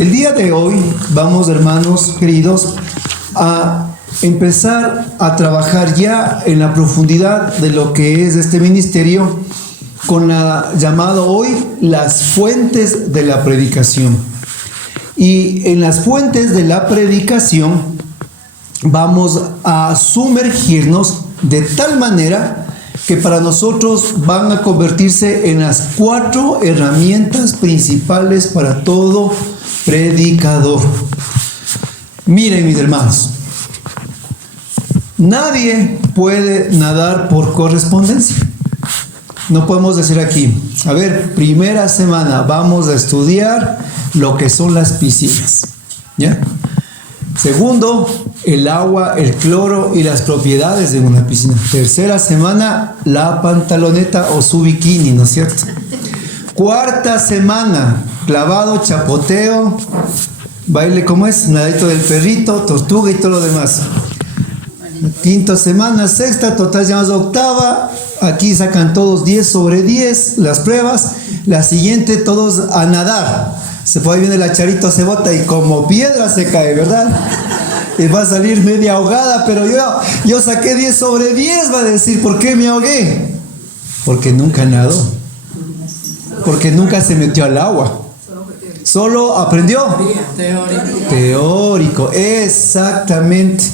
El día de hoy vamos, hermanos queridos, a empezar a trabajar ya en la profundidad de lo que es este ministerio con la llamado hoy las fuentes de la predicación. Y en las fuentes de la predicación vamos a sumergirnos de tal manera que para nosotros van a convertirse en las 4 herramientas principales para todo predicador. Miren, mis hermanos, nadie puede nadar por correspondencia. No podemos decir aquí, a ver, primera semana vamos a estudiar lo que son las piscinas, ¿ya? Segundo, el agua, el cloro y las propiedades de una piscina. Tercera semana, la pantaloneta o su bikini, ¿no es cierto? Cuarta semana, clavado, chapoteo, baile, ¿cómo es? Nadito del perrito, tortuga y todo lo demás. Quinta semana, sexta, total llamadas octava. Aquí sacan todos 10 sobre 10 las pruebas. La siguiente, todos a nadar. Se puede, viene la charito, se bota y como piedra se cae, ¿verdad? Y va a salir media ahogada, pero yo saqué 10 sobre 10, va a decir, ¿por qué me ahogué? Porque nunca nadó. Porque nunca se metió al agua. Solo aprendió. Teórico, exactamente.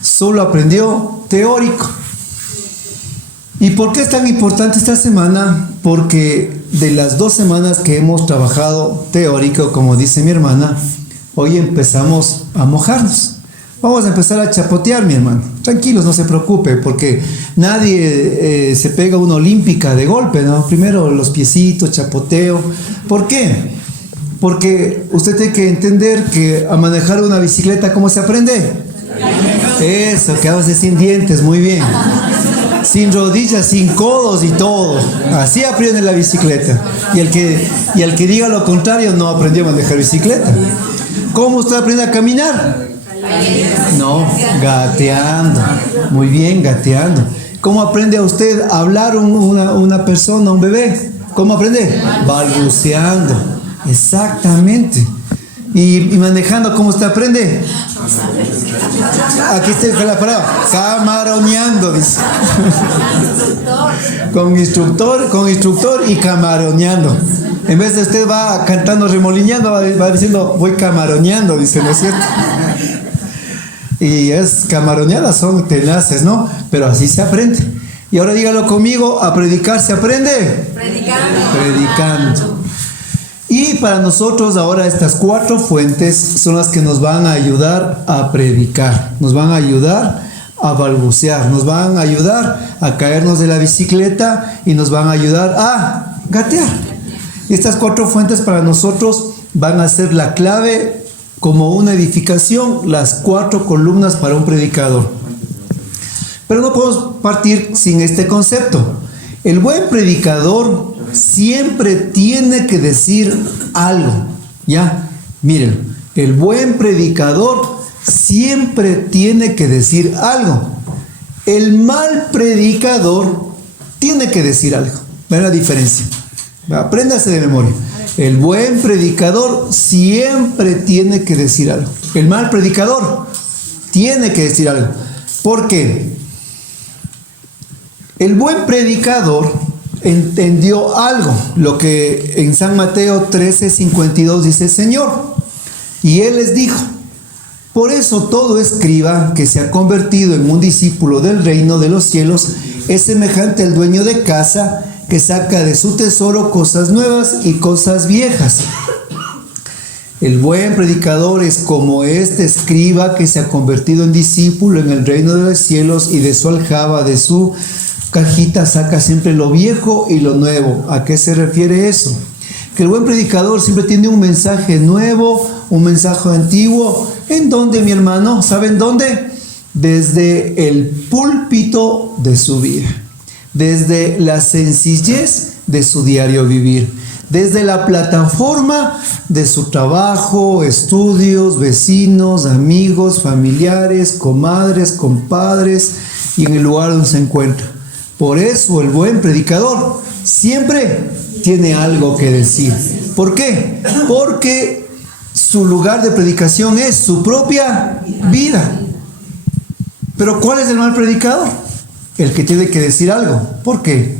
Solo aprendió teórico. ¿Y por qué es tan importante esta semana? Porque de las 2 semanas que hemos trabajado teórico, como dice mi hermana, hoy empezamos a mojarnos. Vamos a empezar a chapotear, mi hermano. Tranquilos, no se preocupe, porque nadie se pega una olímpica de golpe, ¿no? Primero los piecitos, chapoteo. ¿Por qué? Porque usted tiene que entender que a manejar una bicicleta, ¿cómo se aprende? Eso, quedarse sin dientes, muy bien. Sin rodillas, sin codos y todo. Así aprende la bicicleta. Y el que diga lo contrario no aprendió a manejar bicicleta. ¿Cómo usted aprende a caminar? No, gateando. Muy bien, gateando. ¿Cómo aprende a usted a hablar una persona, un bebé? ¿Cómo aprende? Balbuceando. Exactamente. Y manejando, ¿cómo usted aprende? Aquí está la palabra, camaroneando, dice. Con instructor y camaroneando. En vez de usted va cantando, remolineando, va diciendo, voy camaroneando, dice, ¿no es cierto? Y es camaroneadas, son tenaces, ¿no? Pero así se aprende. Y ahora dígalo conmigo, a predicar se aprende. Predicando. Y para nosotros ahora estas 4 fuentes son las que nos van a ayudar a predicar, nos van a ayudar a balbucear, nos van a ayudar a caernos de la bicicleta y nos van a ayudar a gatear. Y estas 4 fuentes para nosotros van a ser la clave como una edificación, las 4 columnas para un predicador. Pero no podemos partir sin este concepto. El buen predicador siempre tiene que decir algo, ¿ya? Miren, el buen predicador siempre tiene que decir algo. El mal predicador tiene que decir algo. ¿Ven la diferencia? Apréndase de memoria. El buen predicador siempre tiene que decir algo. El mal predicador tiene que decir algo. ¿Por qué? El buen predicador entendió algo, lo que en San Mateo 13:52 dice el Señor. Y Él les dijo, por eso todo escriba que se ha convertido en un discípulo del reino de los cielos es semejante al dueño de casa que saca de su tesoro cosas nuevas y cosas viejas. El buen predicador es como este escriba que se ha convertido en discípulo en el reino de los cielos y de su aljaba, de su cajita saca siempre lo viejo y lo nuevo. ¿A qué se refiere eso? Que el buen predicador siempre tiene un mensaje nuevo, un mensaje antiguo. ¿En dónde, mi hermano? ¿Saben dónde? Desde el púlpito de su vida, desde la sencillez de su diario vivir, desde la plataforma de su trabajo, estudios, vecinos, amigos, familiares, comadres, compadres y en el lugar donde se encuentra. Por eso el buen predicador siempre tiene algo que decir. ¿Por qué? Porque su lugar de predicación es su propia vida. Pero ¿cuál es el mal predicador? El que tiene que decir algo. ¿Por qué?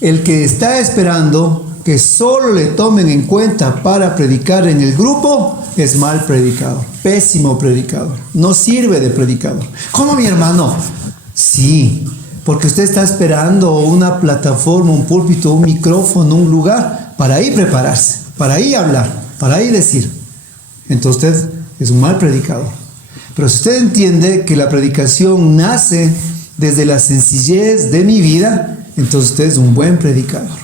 El que está esperando que solo le tomen en cuenta para predicar en el grupo es mal predicador, pésimo predicador, no sirve de predicador. ¿Cómo, mi hermano? Sí, porque usted está esperando una plataforma, un púlpito, un micrófono, un lugar para ahí prepararse, para ahí hablar, para ahí decir. Entonces usted es un mal predicador. Pero si usted entiende que la predicación nace desde la sencillez de mi vida, entonces usted es un buen predicador.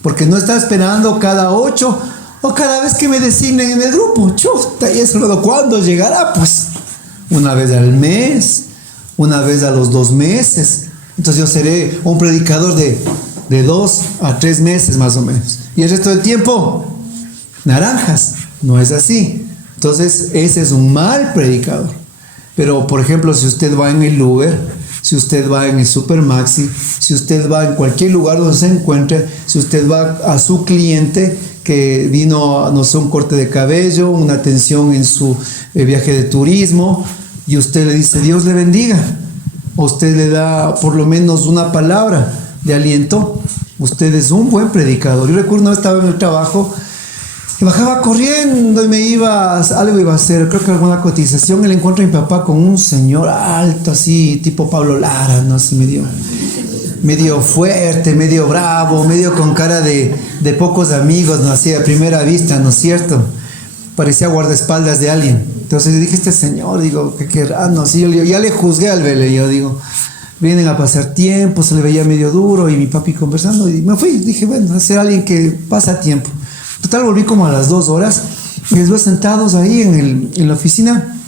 Porque no está esperando cada 8 o cada vez que me designen en el grupo. Chuta, ¿y eso cuándo llegará? Pues una vez al mes, una vez a los 2 meses. Entonces yo seré un predicador de 2 a 3 meses más o menos. Y el resto del tiempo, naranjas. No es así. Entonces ese es un mal predicador. Pero por ejemplo, si usted va en el Uber, si usted va en el Supermaxi, si usted va en cualquier lugar donde se encuentre, si usted va a su cliente que vino, no sé, un corte de cabello, una atención en su viaje de turismo, y usted le dice, Dios le bendiga, o usted le da por lo menos una palabra de aliento, usted es un buen predicador. Yo recuerdo, estaba en el trabajo, y bajaba corriendo y me iba, algo iba a hacer, creo que alguna cotización, y le encuentro a mi papá con un señor alto, así, tipo Pablo Lara, ¿no? Así medio fuerte, medio bravo, medio con cara de pocos amigos, ¿no? Así a primera vista, ¿no es cierto? Parecía guardaespaldas de alguien. Entonces yo dije, este señor, digo, qué raro, así, yo ya le juzgué al vele, yo digo, vienen a pasar tiempo, se le veía medio duro, y mi papi conversando, y me fui, dije, bueno, va a ser alguien que pasa tiempo. Total, volví como a las 2 horas y les veo sentados ahí en la oficina.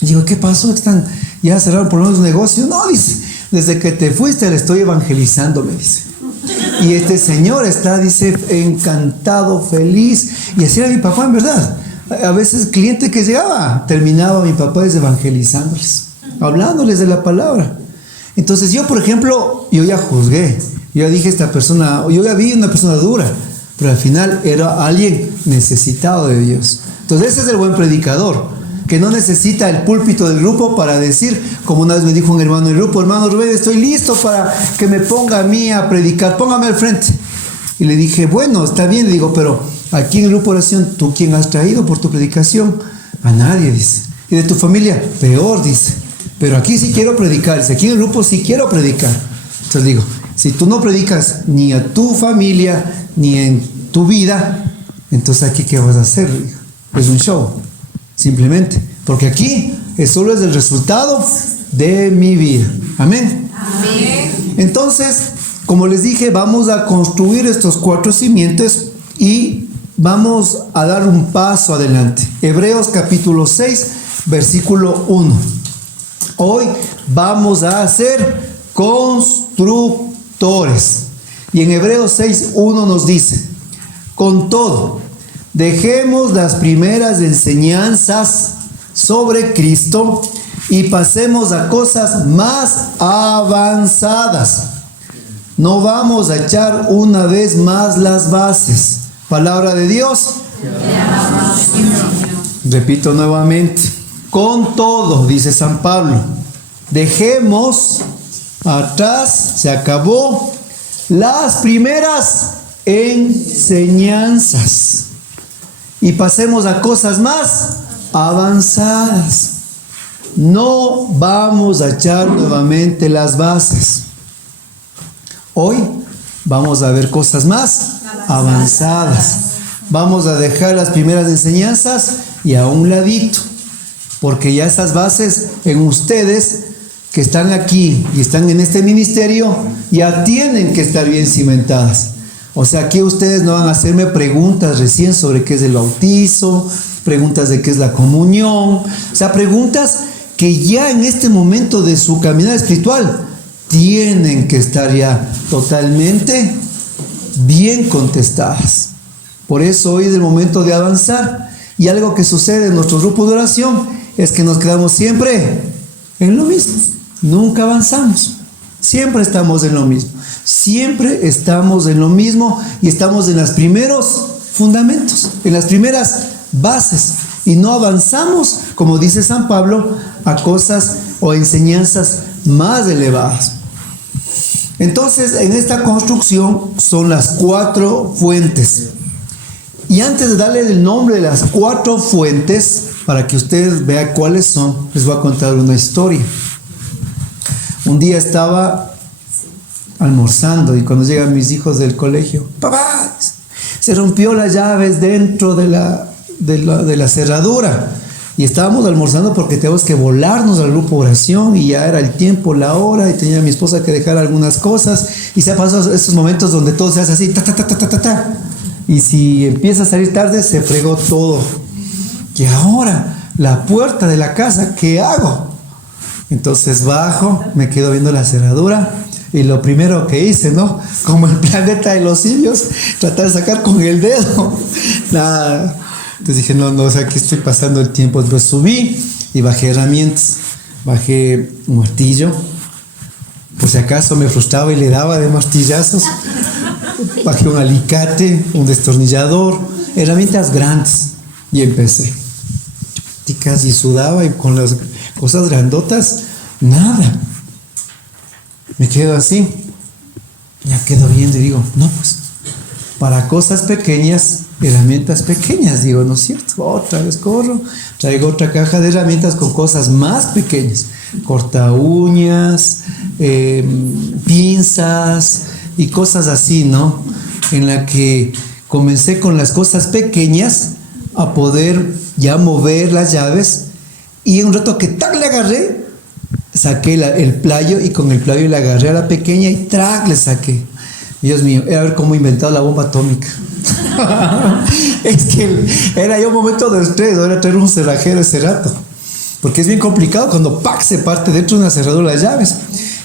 Y digo, ¿qué pasó? ¿Están ya cerraron por lo menos un negocio? No, dice, desde que te fuiste le estoy evangelizando, me dice. Y este señor está, dice, encantado, feliz. Y así era mi papá, en verdad. A veces cliente que llegaba, terminaba mi papá evangelizándoles, hablándoles de la palabra. Entonces yo, por ejemplo, yo ya juzgué. Yo dije, esta persona, yo ya vi una persona dura. Pero al final era alguien necesitado de Dios. Entonces ese es el buen predicador, que no necesita el púlpito del grupo para decir, como una vez me dijo un hermano del grupo, hermano Rubén, estoy listo para que me ponga a mí a predicar, póngame al frente. Y le dije, bueno, está bien, le digo, pero aquí en el grupo de oración, ¿tú quién has traído por tu predicación? A nadie, dice. Y de tu familia, peor, dice. Pero aquí sí quiero predicar, dice, aquí en el grupo sí quiero predicar. Entonces digo, si tú no predicas ni a tu familia, ni en tu vida, entonces aquí ¿qué vas a hacer? Es un show, simplemente, porque aquí solo es el resultado de mi vida. Amén. Amén. Entonces, como les dije, vamos a construir estos 4 cimientos y vamos a dar un paso adelante. Hebreos capítulo 6, versículo 1. Hoy vamos a ser constructores. Y en Hebreos 6:1 nos dice, con todo, dejemos las primeras enseñanzas sobre Cristo y pasemos a cosas más avanzadas. No vamos a echar una vez más las bases. Palabra de Dios. Repito nuevamente, con todo, dice San Pablo, dejemos atrás, se acabó, las primeras enseñanzas y pasemos a cosas más avanzadas. No vamos a echar nuevamente las bases. Hoy vamos a ver cosas más avanzadas. Vamos a dejar las primeras enseñanzas y a un ladito, porque ya esas bases en ustedes que están aquí y están en este ministerio ya tienen que estar bien cimentadas. O sea, aquí ustedes no van a hacerme preguntas recién sobre qué es el bautizo, preguntas de qué es la comunión, o sea, preguntas que ya en este momento de su caminar espiritual tienen que estar ya totalmente bien contestadas. Por eso hoy es el momento de avanzar. Y algo que sucede en nuestro grupo de oración es que nos quedamos siempre en lo mismo. Nunca avanzamos. Siempre estamos en lo mismo. Siempre estamos en lo mismo y estamos en los primeros fundamentos, en las primeras bases y no avanzamos, como dice San Pablo, a cosas o enseñanzas más elevadas. Entonces, en esta construcción son las 4 fuentes. Y antes de darle el nombre de las 4 fuentes, para que ustedes vean cuáles son, les voy a contar una historia. Un día estaba almorzando y cuando llegan mis hijos del colegio, papá, se rompió las llaves dentro de la cerradura. Y estábamos almorzando porque teníamos que volarnos al grupo oración y ya era el tiempo, la hora, y tenía mi esposa que dejar algunas cosas. Y se han pasado estos momentos donde todo se hace así, ta, ta, ta, ta, ta, ta, ta. Y si empieza a salir tarde, se fregó todo. Y ahora, la puerta de la casa, ¿qué hago? Entonces bajo, me quedo viendo la cerradura. Y lo primero que hice, ¿no? Como el planeta de los simios, tratar de sacar con el dedo. Nada. Entonces dije, no, o sea, aquí estoy pasando el tiempo. Entonces subí y bajé herramientas. Bajé un martillo. Por si acaso me frustraba y le daba de martillazos. Bajé un alicate, un destornillador, herramientas grandes. Y empecé. Y casi sudaba y con las cosas grandotas, nada. Me quedo así. Ya quedo viendo y digo, no, pues, para cosas pequeñas, herramientas pequeñas, digo, ¿no es cierto? Otra vez corro, traigo otra caja de herramientas con cosas más pequeñas, corta uñas, pinzas y cosas así, ¿no? En la que comencé con las cosas pequeñas a poder ya mover las llaves y en un rato que ¡tac! Le agarré, saqué el playo y con el playo le agarré a la pequeña y ¡trac! Le saqué. Dios mío, era ver cómo inventado la bomba atómica. Es que era ya un momento de estrés, era traer un cerrajero ese rato. Porque es bien complicado cuando ¡pac! Se parte dentro de una cerradura las llaves.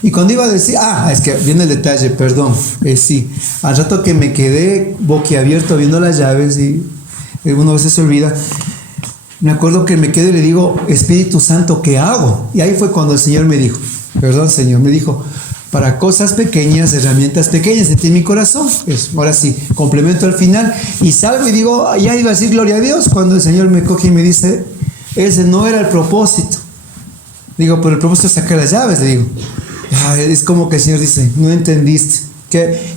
Y cuando iba a decir, es que viene el detalle, perdón. Sí, al rato que me quedé boquiabierto viendo las llaves y uno a veces se olvida. Me acuerdo que me quedé y le digo, Espíritu Santo, ¿qué hago? Y ahí fue cuando el Señor me dijo, perdón Señor, me dijo, para cosas pequeñas, herramientas pequeñas, sentí mi corazón. Ahora sí, complemento al final. Y salgo y digo, ya iba a decir gloria a Dios, cuando el Señor me coge y me dice, ese no era el propósito. Digo, pero el propósito es sacar las llaves, le digo. Es como que el Señor dice, no entendiste.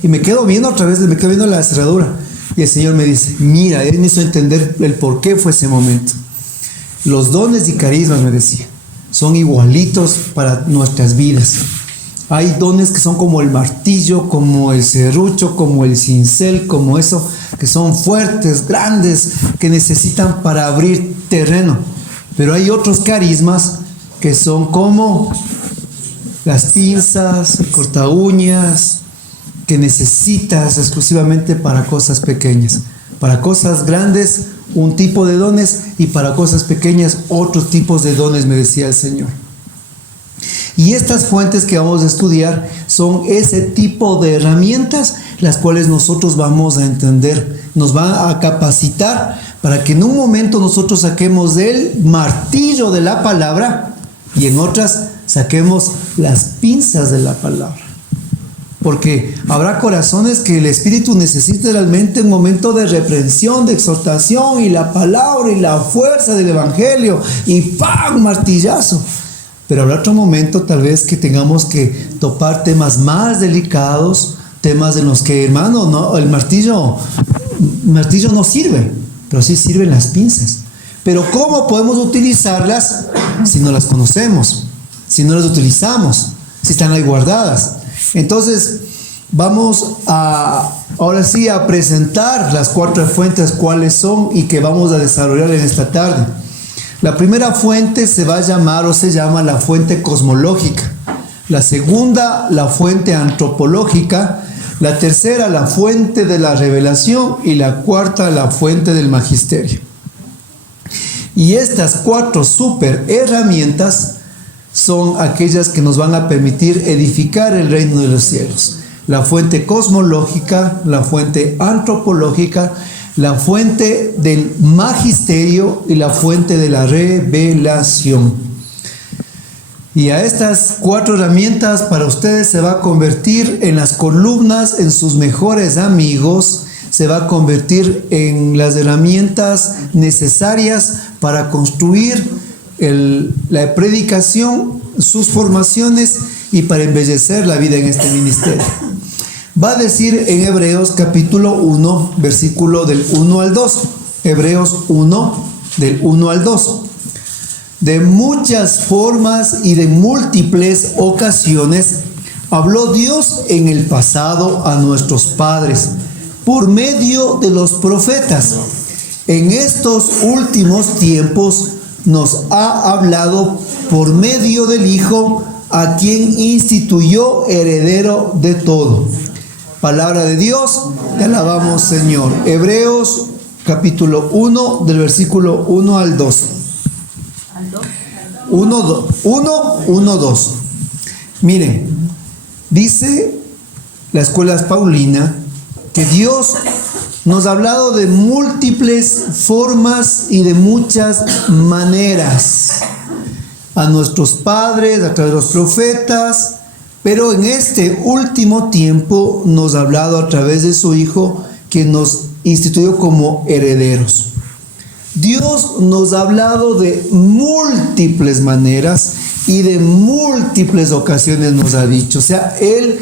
Y me quedo viendo otra vez, me quedo viendo la cerradura. Y el Señor me dice, mira, Él me hizo entender el por qué fue ese momento. Los dones y carismas, me decía, son igualitos para nuestras vidas. Hay dones que son como el martillo, como el serrucho, como el cincel, como eso, que son fuertes, grandes, que necesitan para abrir terreno. Pero hay otros carismas que son como las pinzas, el corta uñas, que necesitas exclusivamente para cosas pequeñas. Para cosas grandes, un tipo de dones, y para cosas pequeñas, otros tipos de dones, me decía el Señor. Y estas fuentes que vamos a estudiar son ese tipo de herramientas, las cuales nosotros vamos a entender, nos va a capacitar para que en un momento nosotros saquemos del martillo de la palabra y en otras saquemos las pinzas de la palabra. Porque habrá corazones que el Espíritu necesita realmente un momento de reprensión, de exhortación, y la palabra y la fuerza del Evangelio, y ¡pam! Martillazo. Pero habrá otro momento tal vez que tengamos que topar temas más delicados, temas en los que, hermano, no, el martillo no sirve, pero sí sirven las pinzas. Pero ¿cómo podemos utilizarlas si no las conocemos? Si no las utilizamos, si están ahí guardadas. Entonces, vamos ahora sí a presentar las 4 fuentes, cuáles son y que vamos a desarrollar en esta tarde. La primera fuente se va a llamar o se llama la fuente cosmológica. La segunda, la fuente antropológica. La tercera, la fuente de la revelación. Y la cuarta, la fuente del magisterio. Y estas 4 super herramientas son aquellas que nos van a permitir edificar el reino de los cielos. La fuente cosmológica, la fuente antropológica, la fuente del magisterio y la fuente de la revelación. Y a estas 4 herramientas para ustedes se va a convertir en las columnas, en sus mejores amigos, se va a convertir en las herramientas necesarias para construir la predicación, sus formaciones y para embellecer la vida en este ministerio. Va a decir en Hebreos capítulo 1, versículo del 1 al 2. Hebreos 1, del 1 al 2. De muchas formas y de múltiples ocasiones habló Dios en el pasado a nuestros padres por medio de los profetas. En estos últimos tiempos nos ha hablado por medio del Hijo, a quien instituyó heredero de todo. Palabra de Dios, te alabamos, Señor. Hebreos capítulo 1, del versículo 1 al 2. 1, 2. Miren, dice la escuela Paulina que Dios nos ha hablado de múltiples formas y de muchas maneras a nuestros padres, a través de los profetas, pero en este último tiempo nos ha hablado a través de su Hijo, que nos instituyó como herederos. Dios nos ha hablado de múltiples maneras y de múltiples ocasiones nos ha dicho. O sea, Él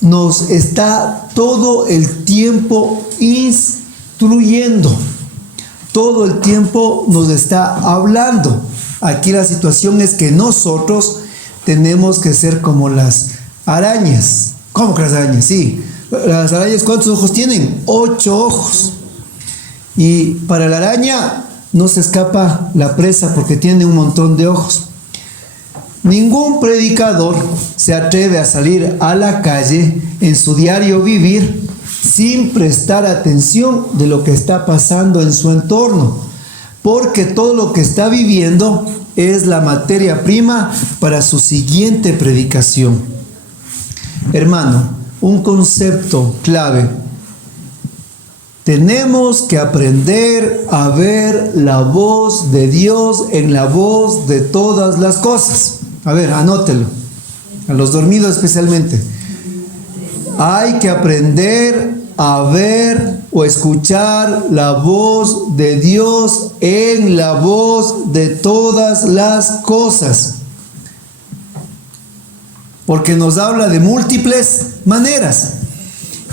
nos está todo el tiempo instruyendo. Todo el tiempo nos está hablando. Aquí la situación es que nosotros tenemos que ser como las arañas. ¿Cómo que las arañas? Sí. Las arañas, ¿cuántos ojos tienen? 8 ojos. Y para la araña no se escapa la presa porque tiene un montón de ojos. Ningún predicador se atreve a salir a la calle en su diario vivir sin prestar atención de lo que está pasando en su entorno, porque todo lo que está viviendo es la materia prima para su siguiente predicación. Hermano, un concepto clave: tenemos que aprender a ver la voz de Dios en la voz de todas las cosas. A ver, anótelo, a los dormidos especialmente. Hay que aprender a ver o escuchar la voz de Dios en la voz de todas las cosas, porque nos habla de múltiples maneras.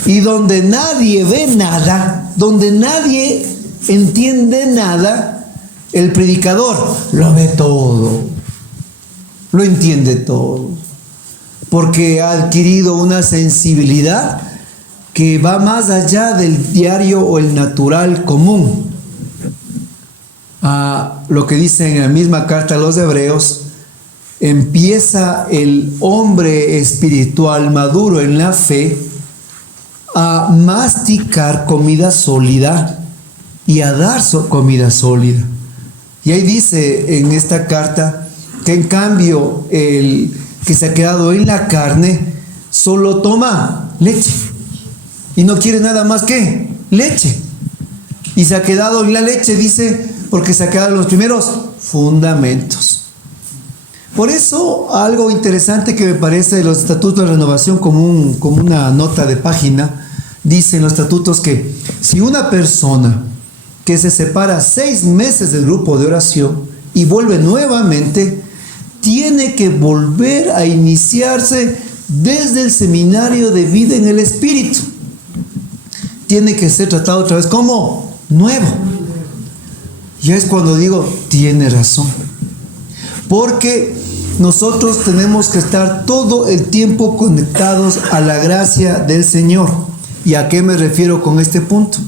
Y donde nadie ve nada, donde nadie entiende nada, el predicador lo ve todo, lo entiende todo, porque ha adquirido una sensibilidad que va más allá del diario o el natural común. A lo que dice en la misma carta a los Hebreos, empieza el hombre espiritual maduro en la fe a masticar comida sólida y a dar comida sólida. Y ahí dice en esta carta que en cambio el que se ha quedado en la carne solo toma leche y no quiere nada más que leche. Y se ha quedado en la leche, dice, porque se ha quedado en los primeros fundamentos. Por eso, algo interesante que me parece de los estatutos de renovación, como una nota de página, dicen los estatutos que si una persona que se separa 6 meses del grupo de oración y vuelve nuevamente, tiene que volver a iniciarse desde el seminario de vida en el Espíritu. Tiene que ser tratado otra vez como nuevo. Ya es cuando digo, tiene razón. Porque nosotros tenemos que estar todo el tiempo conectados a la gracia del Señor. ¿Y a qué me refiero con este punto?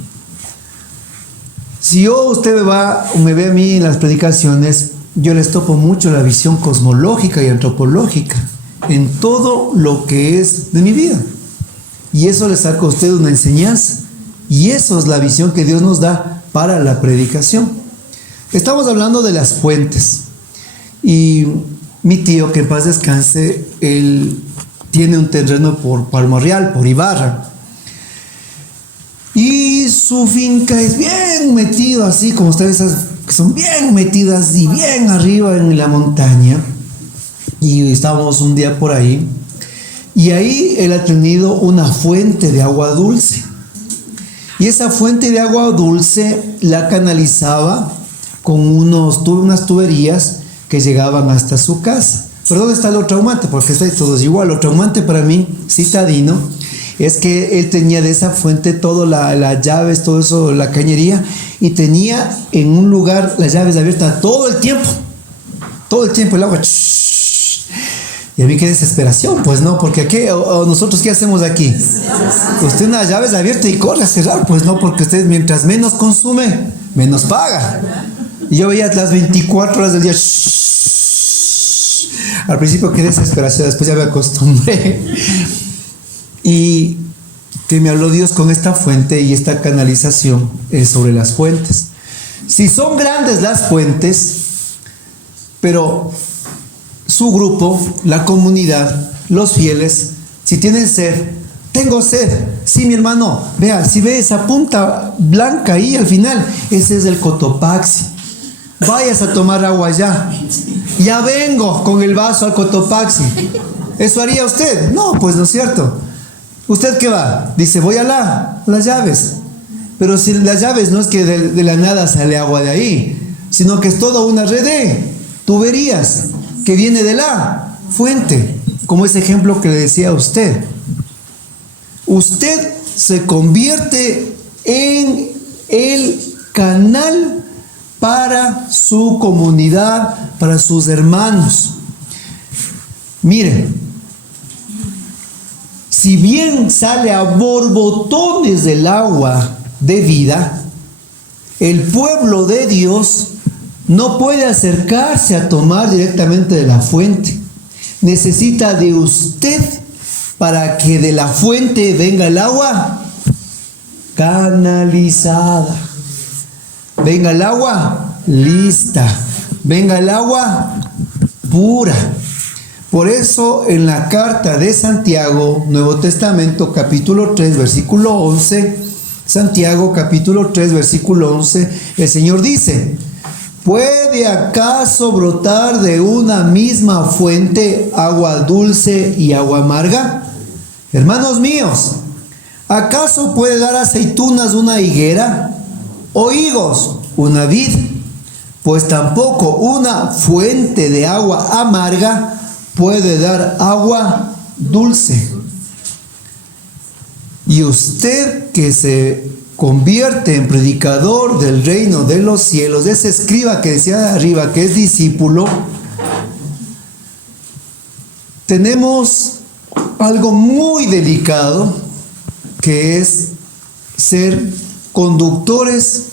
Si usted me ve a mí en las predicaciones, yo les topo mucho la visión cosmológica y antropológica en todo lo que es de mi vida. Y eso le saca a usted una enseñanza. Y eso es la visión que Dios nos da para la predicación. Estamos hablando de las fuentes. Y mi tío, que en paz descanse, él tiene un terreno por Palmo Real, por Ibarra. Y su finca es bien metido, así como ustedes que son bien metidas y bien arriba en la montaña. Y estábamos un día por ahí. Y ahí él ha tenido una fuente de agua dulce. Y esa fuente de agua dulce la canalizaba con unas tuberías que llegaban hasta su casa. ¿Pero dónde está lo traumante? Porque está todo igual. Lo traumante para mí, citadino, es que él tenía de esa fuente todas las llaves, todo eso, la cañería, y tenía en un lugar las llaves abiertas todo el tiempo el agua. Y a mí qué desesperación, pues no, porque aquí, nosotros ¿qué hacemos aquí? Usted una llave es abierta y corre a cerrar, pues no, porque usted mientras menos consume, menos paga. Y yo veía las 24 horas del día. Al principio qué desesperación, después ya me acostumbré. Y que me habló Dios con esta fuente y esta canalización sobre las fuentes. Si son grandes las fuentes, pero su grupo, la comunidad, los fieles, si tienen sed, tengo sed. Sí, mi hermano, vea, si ve esa punta blanca ahí al final, ese es el Cotopaxi. Vayas a tomar agua allá. Ya vengo con el vaso al Cotopaxi. ¿Eso haría usted? No, pues no es cierto. ¿Usted qué va? Dice, voy a las llaves. Pero si las llaves no es que de la nada sale agua de ahí, sino que es toda una red de tuberías que viene de la fuente, como ese ejemplo que le decía a usted. Usted se convierte en el canal para su comunidad, para sus hermanos. Miren, si bien sale a borbotones del agua de vida, el pueblo de Dios no puede acercarse a tomar directamente de la fuente. Necesita de usted para que de la fuente venga el agua canalizada. Venga el agua lista. Venga el agua pura. Por eso en la carta de Santiago, Nuevo Testamento, capítulo 3, versículo 11, Santiago capítulo 3, versículo 11, el Señor dice: ¿puede acaso brotar de una misma fuente agua dulce y agua amarga? Hermanos míos, ¿acaso puede dar aceitunas una higuera o higos una vid? Pues tampoco una fuente de agua amarga puede dar agua dulce. Y usted que se convierte en predicador del reino de los cielos, ese escriba que decía arriba que es discípulo, tenemos algo muy delicado, que es ser conductores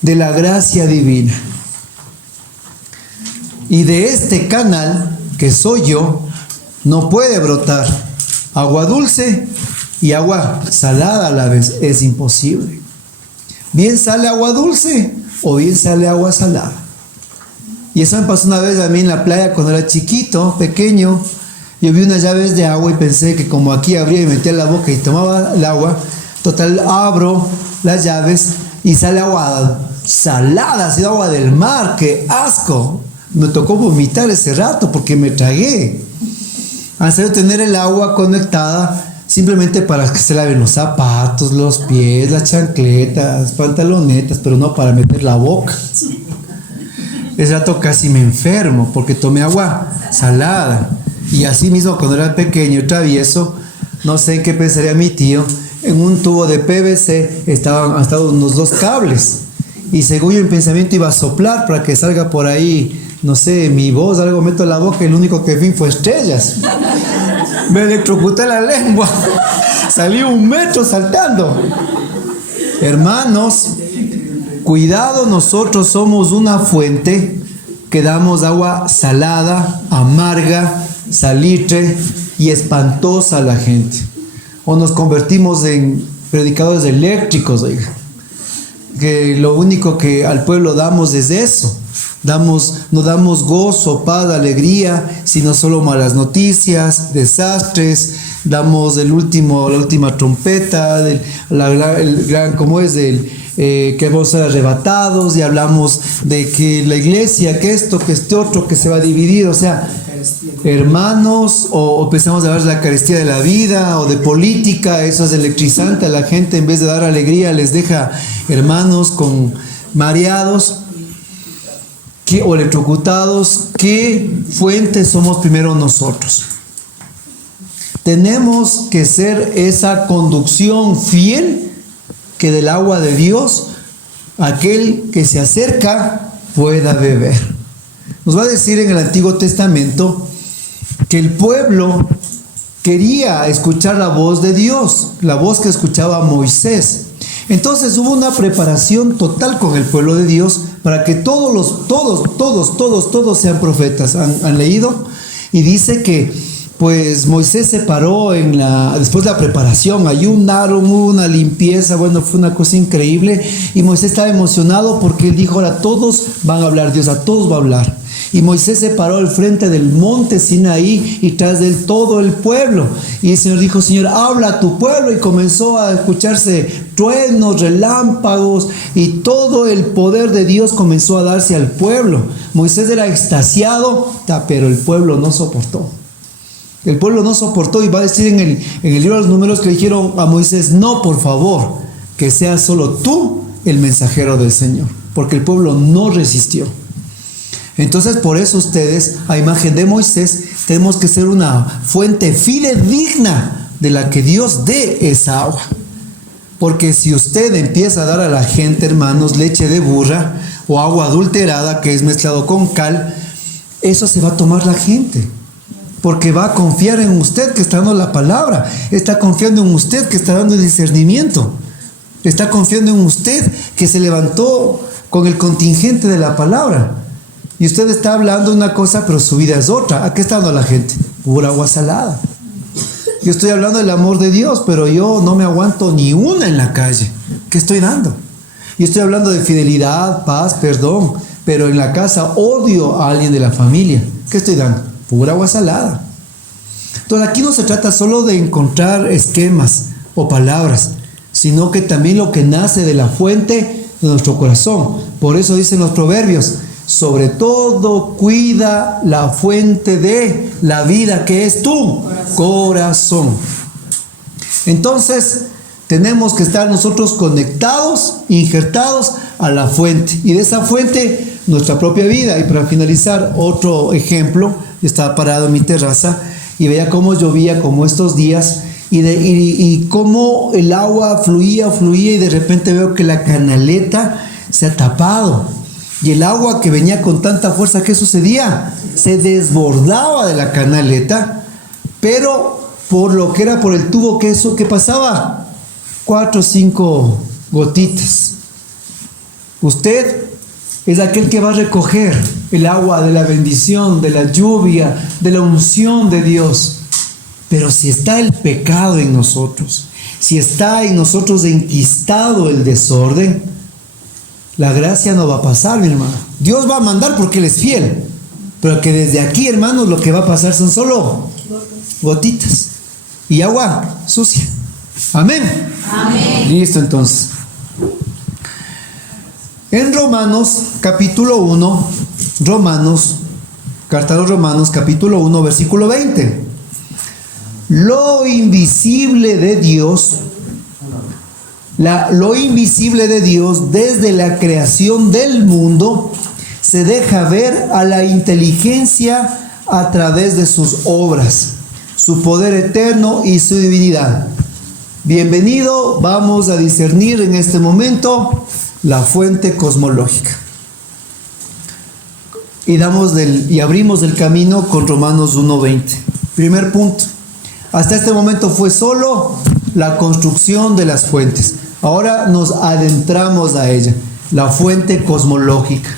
de la gracia divina. Y de este canal, que soy yo, no puede brotar agua dulce y agua salada a la vez. Es imposible. Bien sale agua dulce o bien sale agua salada. Y eso me pasó una vez a mí en la playa cuando era chiquito, pequeño. Yo vi unas llaves de agua y pensé que como aquí abría y metía la boca y tomaba el agua, total abro las llaves y sale agua salada, así agua del mar. ¡Qué asco! Me tocó vomitar ese rato porque me tragué. Han sabido tener el agua conectada simplemente para que se laven los zapatos, los pies, las chancletas, pantalonetas, pero no para meter la boca. Ese rato casi me enfermo porque tomé agua salada. Y así mismo cuando era pequeño, travieso, no sé en qué pensaría mi tío, en un tubo de PVC estaban unos dos cables. Y según yo en pensamiento iba a soplar para que salga por ahí, no sé, mi voz, algo meto en la boca y lo único que vi fue estrellas. Me electrocuté la lengua. Salí 1 metro saltando. Hermanos, cuidado, nosotros somos una fuente que damos agua salada, amarga, salitre y espantosa a la gente. O nos convertimos en predicadores eléctricos, oiga, que lo único que al pueblo damos es eso. No damos gozo, paz, alegría, sino solo malas noticias, desastres. Damos la última trompeta, que vamos a ser arrebatados, y hablamos de que la iglesia, que esto, que este otro, que se va a dividir. O sea, hermanos, o empezamos a hablar de la carestía de la vida o de política. Eso es electrizante a la gente. En vez de dar alegría les deja hermanos con mareados o electrocutados. ¿Qué fuente somos primero nosotros? Tenemos que ser esa conducción fiel que del agua de Dios aquel que se acerca pueda beber. Nos va a decir en el Antiguo Testamento que el pueblo quería escuchar la voz de Dios, la voz que escuchaba Moisés. Entonces hubo una preparación total con el pueblo de Dios para que todos sean profetas. ¿Han leído? Y dice que pues Moisés se paró después de la preparación, ayunaron, hubo una limpieza, bueno, fue una cosa increíble. Y Moisés estaba emocionado porque él dijo, ahora todos van a hablar, Dios a todos va a hablar. Y Moisés se paró al frente del monte Sinaí y tras de él todo el pueblo. Y el Señor dijo, Señor, habla a tu pueblo. Y comenzó a escucharse truenos, relámpagos y todo el poder de Dios comenzó a darse al pueblo. Moisés era extasiado, pero el pueblo no soportó. El pueblo no soportó y va a decir en el libro de los Números que le dijeron a Moisés, no, por favor, que seas solo tú el mensajero del Señor, porque el pueblo no resistió. Entonces, por eso ustedes, a imagen de Moisés, tenemos que ser una fuente fidedigna de la que Dios dé esa agua. Porque si usted empieza a dar a la gente, hermanos, leche de burra o agua adulterada que es mezclado con cal, eso se va a tomar la gente. Porque va a confiar en usted que está dando la palabra. Está confiando en usted que está dando discernimiento. Está confiando en usted que se levantó con el contingente de la palabra. Y usted está hablando una cosa, pero su vida es otra. ¿A qué está dando la gente? Pura agua salada. Yo estoy hablando del amor de Dios, pero yo no me aguanto ni una en la calle. ¿Qué estoy dando? Yo estoy hablando de fidelidad, paz, perdón, pero en la casa odio a alguien de la familia. ¿Qué estoy dando? Pura agua salada. Entonces aquí no se trata solo de encontrar esquemas o palabras, sino que también lo que nace de la fuente de nuestro corazón. Por eso dicen los proverbios, sobre todo cuida la fuente de la vida que es tu corazón. Entonces tenemos que estar nosotros conectados, injertados a la fuente. Y de esa fuente nuestra propia vida. Y para finalizar, otro ejemplo. Yo estaba parado en mi terraza y veía cómo llovía como estos días y cómo el agua fluía y de repente veo que la canaleta se ha tapado y el agua que venía con tanta fuerza, ¿qué sucedía? Se desbordaba de la canaleta, pero por lo que era por el tubo, ¿qué pasaba? 4 o 5 gotitas. Usted es aquel que va a recoger el agua de la bendición, de la lluvia, de la unción de Dios. Pero si está el pecado en nosotros, si está en nosotros enquistado el desorden, la gracia no va a pasar, mi hermano. Dios va a mandar porque Él es fiel. Pero que desde aquí, hermanos, lo que va a pasar son solo gotitas y agua sucia. Amén. Amén. Listo, entonces. En Romanos capítulo 1, carta a los Romanos capítulo 1, versículo 20. Lo invisible de Dios, lo invisible de Dios desde la creación del mundo se deja ver a la inteligencia a través de sus obras, su poder eterno y su divinidad. Bienvenido, vamos a discernir en este momento la fuente cosmológica. Y abrimos el camino con Romanos 1:20. Primer punto. Hasta este momento fue solo la construcción de las fuentes. Ahora nos adentramos a ella, la fuente cosmológica.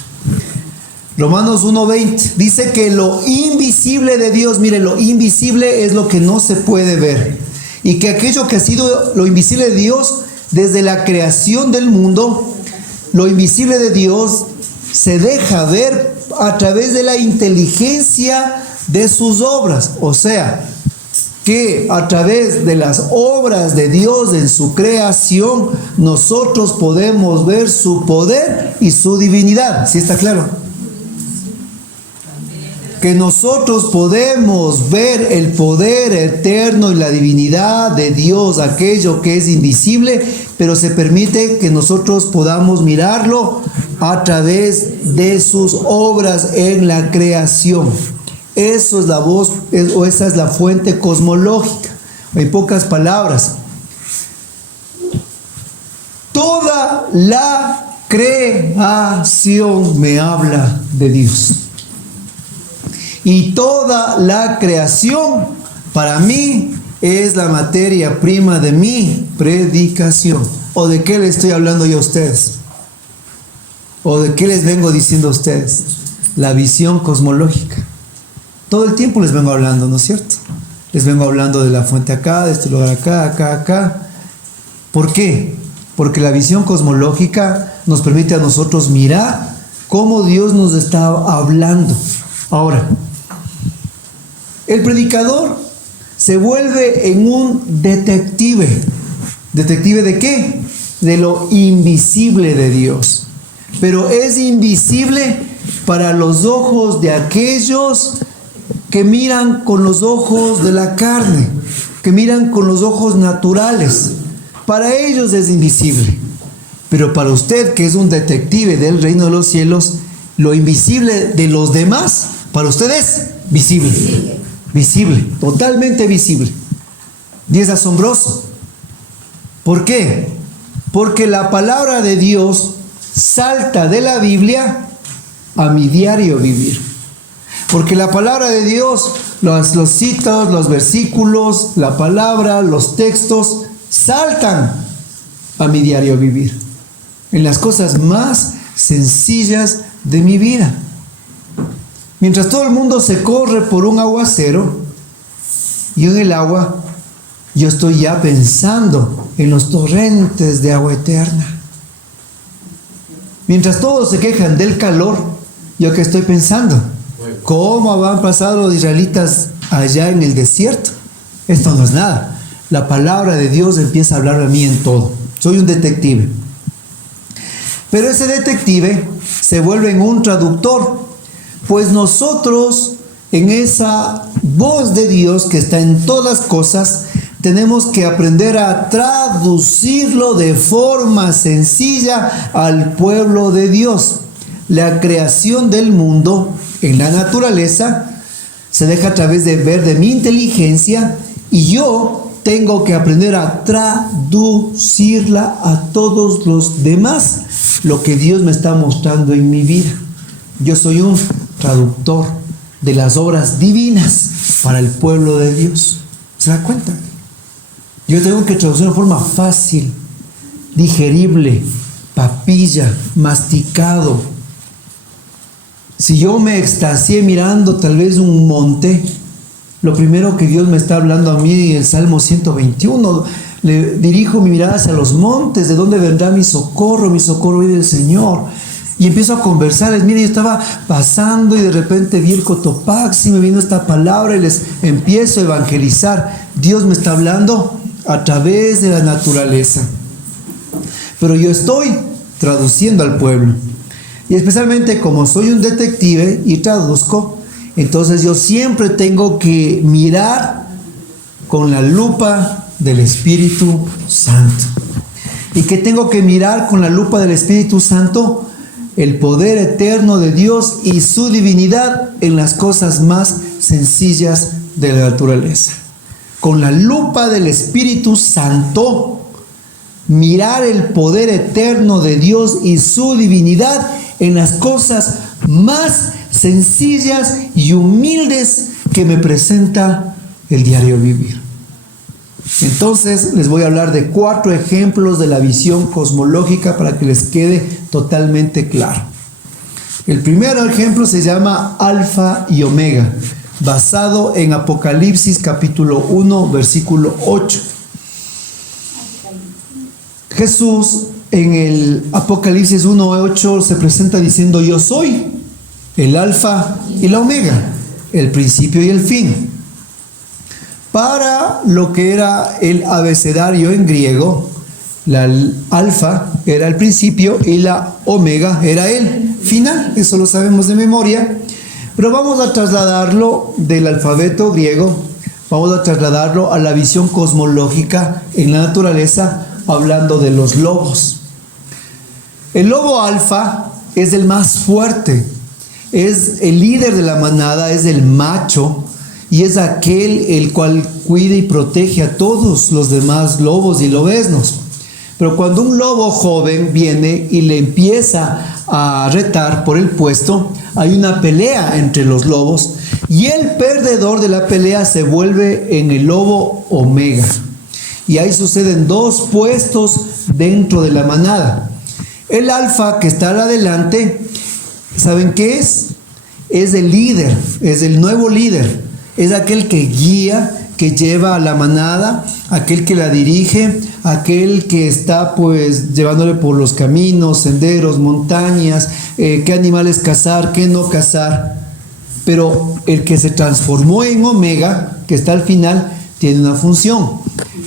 Romanos 1:20 dice que lo invisible de Dios, mire, lo invisible es lo que no se puede ver. Y que aquello que ha sido lo invisible de Dios desde la creación del mundo, lo invisible de Dios se deja ver a través de la inteligencia de sus obras. O sea, que a través de las obras de Dios en su creación, nosotros podemos ver su poder y su divinidad. ¿Sí está claro? que nosotros podemos ver el poder eterno y la divinidad de Dios, aquello que es invisible, pero se permite que nosotros podamos mirarlo a través de sus obras en la creación. Eso es la voz, o esa es la fuente cosmológica. En pocas palabras, toda la creación me habla de Dios. Y toda la creación para mí es la materia prima de mi predicación. ¿O de qué les estoy hablando yo a ustedes? ¿O de qué les vengo diciendo a ustedes? La visión cosmológica. Todo el tiempo les vengo hablando, ¿no es cierto? Les vengo hablando de la fuente acá, de este lugar acá, acá. ¿Por qué? Porque la visión cosmológica nos permite a nosotros mirar cómo Dios nos está hablando. Ahora, el predicador se vuelve en un detective. ¿Detective de qué? De lo invisible de Dios. Pero es invisible para los ojos de aquellos que miran con los ojos de la carne, que miran con los ojos naturales. Para ellos es invisible. Pero para usted, que es un detective del reino de los cielos, lo invisible de los demás, para usted es visible. Visible, totalmente visible. Y es asombroso. ¿Por qué? Porque la palabra de Dios salta de la Biblia a mi diario vivir. Porque la palabra de Dios, los citas, los versículos, la palabra, los textos, saltan a mi diario vivir. En las cosas más sencillas de mi vida. Mientras todo el mundo se corre por un aguacero, yo en el agua, yo estoy ya pensando en los torrentes de agua eterna. Mientras todos se quejan del calor, yo que estoy pensando, ¿cómo van pasado los israelitas allá en el desierto? Esto no es nada. La palabra de Dios empieza a hablar a mí en todo. Soy un detective. Pero ese detective se vuelve en un traductor. Pues nosotros, en esa voz de Dios que está en todas cosas, tenemos que aprender a traducirlo de forma sencilla al pueblo de Dios. La creación del mundo en la naturaleza se deja a través de ver de mi inteligencia, y yo tengo que aprender a traducirla a todos los demás, lo que Dios me está mostrando en mi vida. Yo soy un traductor de las obras divinas para el pueblo de Dios. ¿Se da cuenta? Yo tengo que traducir de forma fácil, digerible, papilla, masticado. Si yo me extasié mirando tal vez un monte, lo primero que Dios me está hablando a mí en el Salmo 121, le dirijo mi mirada hacia los montes, ¿de dónde vendrá mi socorro? Mi socorro viene del Señor. Y empiezo a conversarles. Miren, yo estaba pasando y de repente vi el Cotopaxi, me vino esta palabra y les empiezo a evangelizar. Dios me está hablando a través de la naturaleza. Pero yo estoy traduciendo al pueblo. Y especialmente como soy un detective y traduzco, entonces yo siempre tengo que mirar con la lupa del Espíritu Santo. ¿Y qué tengo que mirar con la lupa del Espíritu Santo? El poder eterno de Dios y su divinidad en las cosas más sencillas de la naturaleza. Con la lupa del Espíritu Santo, mirar el poder eterno de Dios y su divinidad en las cosas más sencillas y humildes que me presenta el diario vivir. Entonces les voy a hablar de 4 ejemplos de la visión cosmológica para que les quede totalmente claro. El primer ejemplo se llama Alfa y Omega, basado en Apocalipsis capítulo 1, versículo 8. Jesús en el Apocalipsis 1:8 se presenta diciendo: yo soy el Alfa y la Omega, el principio y el fin. Para lo que era el abecedario en griego, la alfa era el principio y la omega era el final. Eso lo sabemos de memoria. Pero vamos a trasladarlo del alfabeto griego, vamos a trasladarlo a la visión cosmológica en la naturaleza, hablando de los lobos. El lobo alfa es el más fuerte, es el líder de la manada, es el macho y es aquel el cual cuida y protege a todos los demás lobos y lobeznos. Pero cuando un lobo joven viene y le empieza a retar por el puesto, hay una pelea entre los lobos y el perdedor de la pelea se vuelve en el lobo omega. Y ahí suceden dos puestos dentro de la manada. El alfa que está adelante, ¿saben qué es? Es el líder, es el nuevo líder. Es aquel que guía, que lleva a la manada, aquel que la dirige, aquel que está pues llevándole por los caminos, senderos, montañas, qué animales cazar, qué no cazar. Pero el que se transformó en omega, que está al final, tiene una función,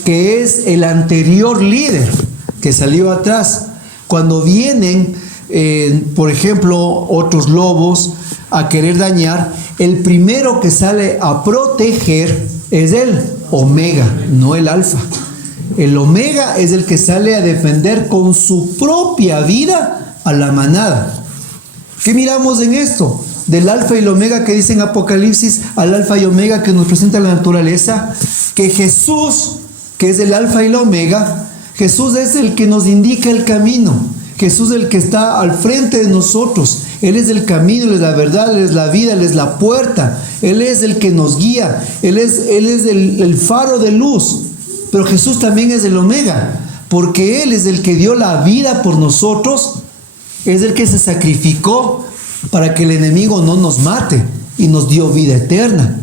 que es el anterior líder que salió atrás. Cuando vienen, por ejemplo, otros lobos a querer dañar, el primero que sale a proteger es el omega, no el alfa. El omega es el que sale a defender con su propia vida a la manada. ¿Qué miramos en esto? Del alfa y el omega que dice en Apocalipsis, al alfa y omega que nos presenta la naturaleza, que Jesús, que es el alfa y el omega, Jesús es el que nos indica el camino. Jesús es el que está al frente de nosotros. Él es el camino, Él es la verdad, Él es la vida, Él es la puerta. Él es el que nos guía. Él es el faro de luz. Pero Jesús también es el omega, porque Él es el que dio la vida por nosotros. Es el que se sacrificó para que el enemigo no nos mate y nos dio vida eterna.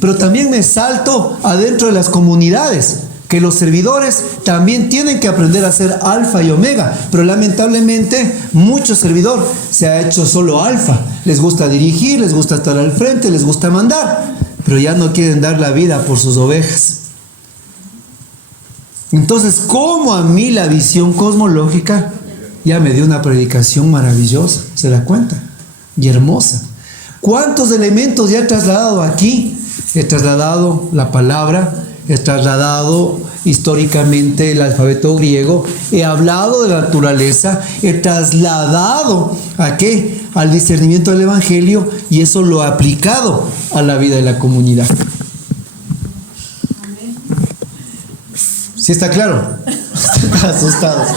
Pero también me salto adentro de las comunidades, que los servidores también tienen que aprender a ser alfa y omega, pero lamentablemente mucho servidor se ha hecho solo alfa. Les gusta dirigir, les gusta estar al frente, les gusta mandar, pero ya no quieren dar la vida por sus ovejas. Entonces, como a mí la visión cosmológica ya me dio una predicación maravillosa, ¿se da cuenta? Y hermosa. ¿Cuántos elementos ya he trasladado aquí? He trasladado la palabra, he trasladado históricamente el alfabeto griego, he hablado de la naturaleza, he trasladado ¿a qué? Al discernimiento del evangelio, y eso lo he aplicado a la vida de la comunidad. ¿Sí está claro? Están asustados.